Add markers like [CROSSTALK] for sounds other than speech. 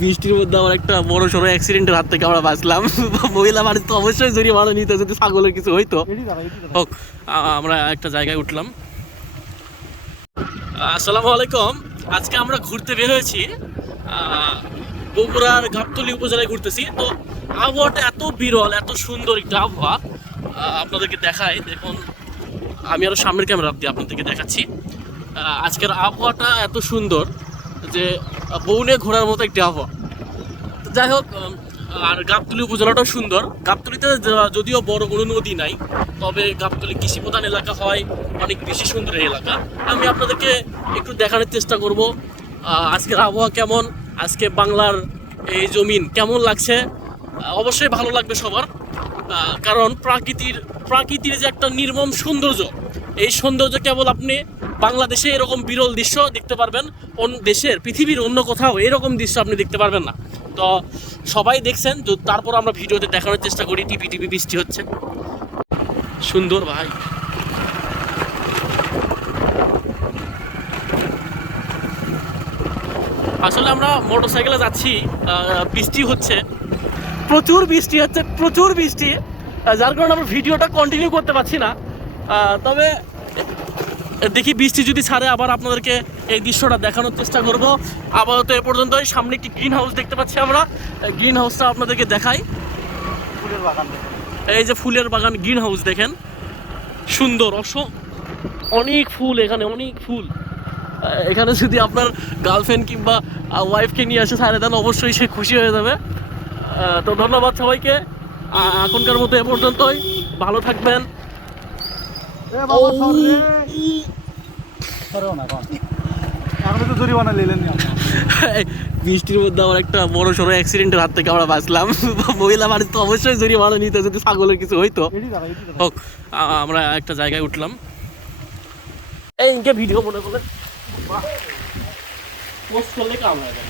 বৃষ্টির মধ্যে আমার একটা বড় সড়ো অ্যাক্সিডেন্টের হাত থেকে আমরা বাঁচলাম। [LAUGHS] মহিলা মানুষ তো অবশ্যই জরিমানা নিতে যদি ছাগলের কিছু হইতো। হোক আমরা একটা জায়গায় উঠলাম। আসসালামু আলাইকুম। আজকে আমরা ঘুরতে বের হয়েছি। আহ, বগুড়ার গাবতলী উপজেলায় ঘুরতেছি। তো আবহাওয়াটা এত বিরল এত সুন্দর একটা আবহাওয়া। আপনাদেরকে দেখাই। দেখুন আমি আরও সামনের ক্যামেরা দিয়ে আপনাদেরকে দেখাচ্ছি। আজকের আবহাওয়াটা এত সুন্দর যে বউনে ঘোরার মতো একটি আবহাওয়া। যাই হোক আর গাবতলি উপজেলাটাও সুন্দর। গাবতলিতে যদিও বড় কোনো নদী নাই, তবে গাবতলি কৃষি প্রধান এলাকা হয়, অনেক বেশি সুন্দর এলাকা। আমি আপনাদেরকে একটু দেখানোর চেষ্টা করব আজকের আবহাওয়া কেমন, আজকে বাংলার এই জমিন কেমন লাগছে। অবশ্যই ভালো লাগবে সবার। কারণ প্রাকৃতির প্রাকৃতির যে একটা নির্মম সৌন্দর্য, এই সৌন্দর্য কেবল আপনি বাংলাদেশে এরকম বিরল দৃশ্য দেখতে পারবেন দেশের, পৃথিবীর অন্য কোথাও এরকম দৃশ্য আপনি দেখতে পারবেন না। তো সবাই দেখছেন, তো তারপর আমরা ভিডিওতে দেখানোর চেষ্টা করি, টিপি টিপি বৃষ্টি হচ্ছে। সুন্দর ভাই। আসলে আমরা মোটর সাইকেলে যাচ্ছি বৃষ্টি হচ্ছে। প্রচুর বৃষ্টি হচ্ছে প্রচুর বৃষ্টি। যার কারণে আমরা ভিডিওটা কন্টিনিউ করতে পারছি না। তবে দেখি বৃষ্টি যদি ছাড়ে আবার আপনাদেরকে এই দৃশ্যটা দেখানোর চেষ্টা করব। আপাতত এ পর্যন্তই। সামনে একটি গ্রিন হাউস দেখতে পাচ্ছি আমরা। গ্রিন হাউসটা আপনাদেরকে দেখাই। ফুলের বাগান এই যে ফুলের বাগান গ্রিন হাউস দেখেন। সুন্দর অস অনেক ফুল এখানে অনেক ফুল। এখানে যদি আপনার গার্লফ্রেন্ড কিংবা ওয়াইফকে নিয়ে আসে সারে দেন অবশ্যই সে খুশি হয়ে যাবে। তো ধন্যবাদ সবাইকে। এখনকার মতো এ পর্যন্তই। ভালো থাকবেন। বৃষ্টির মধ্যে আমার একটা বড় সড়ো অ্যাক্সিডেন্টের হাত থেকে আমরা বাঁচলাম। [LAUGHS] মহিলা মানুষ তো অবশ্যই জরিমানা নিতে যদি ছাগলের কিছু হইতো। হোক আমরা একটা জায়গায় উঠলাম। এই ইনকে ভিডিও মনে করলে পোস্ট করলে কাম লাগে